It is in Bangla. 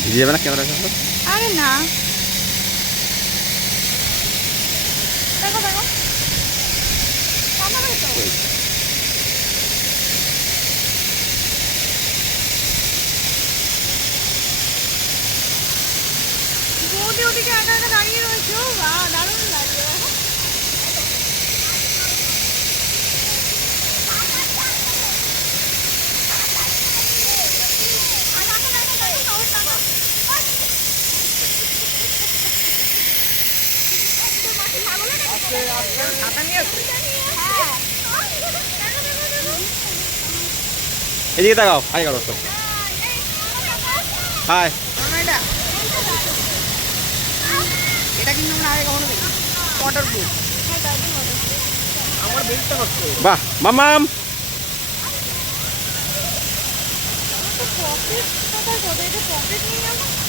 ভিজে যাবে না ক্যামেরা? আরে না, দেখো দেখো বৌদি ওদিকে একা একা দাঁড়িয়ে রয়েছে। ও বাহ, দারুণ লাগছে। এদিকে তাকাও, হাই করো তো। হাই। এটা কিন্তু আমরা আগে কখনো দেখি ওয়াটার প্রুফ। আমার বেল্টটা নষ্ট। বাহ মামাম। পকেট কোথায়? পকেট নেই আমার।